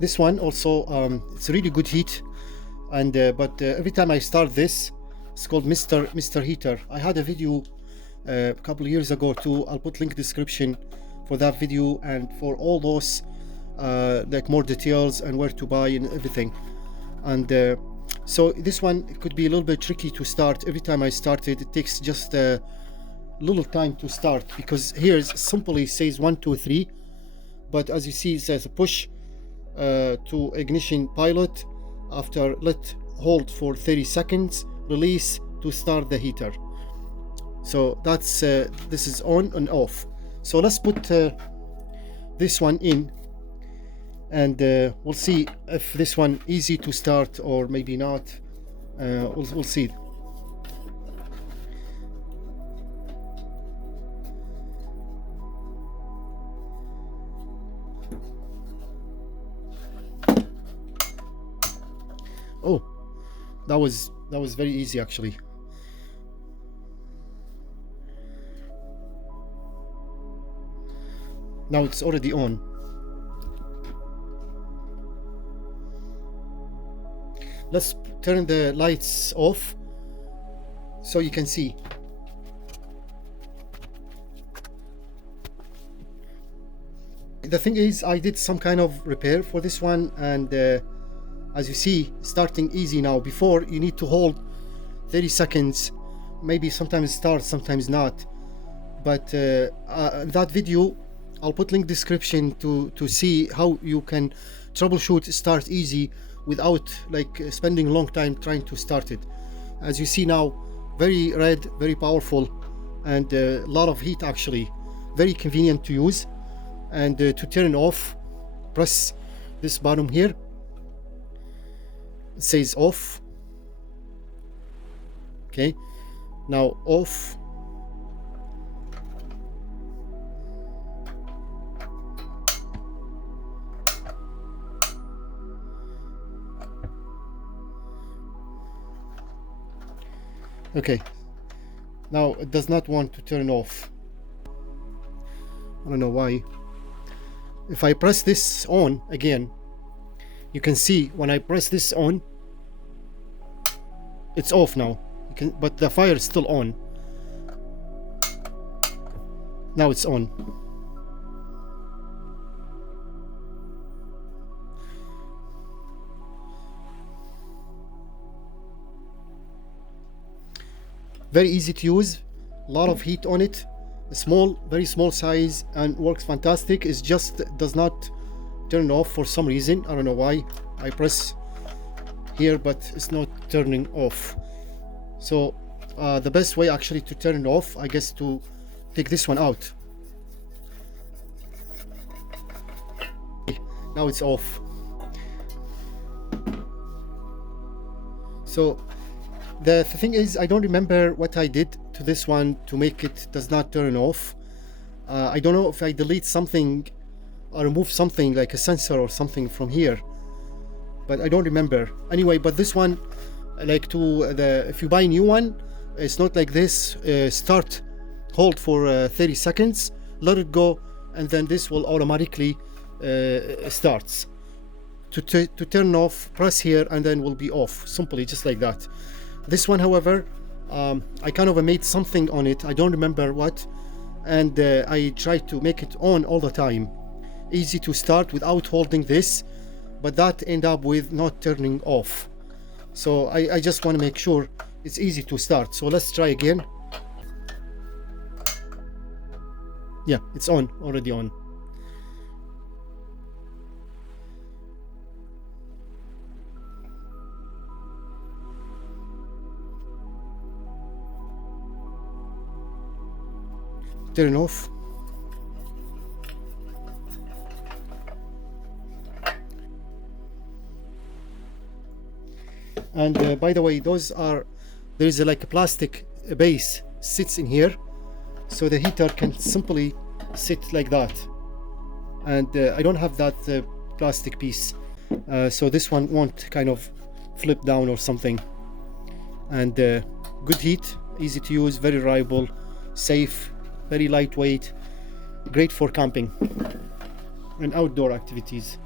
This one also, it's really good heat, and but every time I start this, it's called Mr. Heater. I had a video a couple of years ago too. I'll put link description for that video and for all those like more details and where to buy and everything. And so this one, it could be a little bit tricky to start. Every time I start it, it takes just a little time to start, because here it simply says 1 2 3, but as you see it says push to ignition pilot, after let hold for 30 seconds, release to start the heater. So that's this is on and off. So let's put this one in, and we'll see if this one easy to start or maybe not. We'll see. Oh, that was very easy actually. Now it's already on. Let's turn the lights off so you can see. The thing is, I did some kind of repair for this one, and as you see, starting easy now. Before, you need to hold 30 seconds, maybe sometimes start, sometimes not. But that video, I'll put link description to see how you can troubleshoot start easy without like spending a long time trying to start it. As you see now, very red, very powerful, and a lot of heat actually. Very convenient to use. And to turn off, press this button here. It says off. Okay, now off. Okay, now it does not want to turn off. I don't know why. If I press this on again, you can see when I press this on, it's off now. But the fire is still on. Now it's on. Very easy to use, a lot of heat on it, a small, very small size, and works fantastic. It just does not turn off for some reason. I don't know why. I press here, but it's not turning off. So the best way actually to turn it off, I guess, to take this one out. Now it's off. So the thing is, I don't remember what I did to this one to make it does not turn off. I don't know if I delete something or remove something like a sensor or something from here, but I don't remember. Anyway, but this one, like if you buy a new one, it's not like this. Start, hold for 30 seconds, let it go, and then this will automatically starts. To turn off, press here, and then will be off. Simply just like that. This one, however, I kind of made something on it. I don't remember what, and I tried to make it on all the time. Easy to start without holding this, but that end up with not turning off. So I just want to make sure it's easy to start. So let's try again. Yeah, it's on, already on. Turn off. And by the way, those are, there is like a plastic base sits in here, so the heater can simply sit like that. And I don't have that plastic piece, so this one won't kind of flip down or something. And good heat, easy to use, very reliable, safe, very lightweight, great for camping and outdoor activities.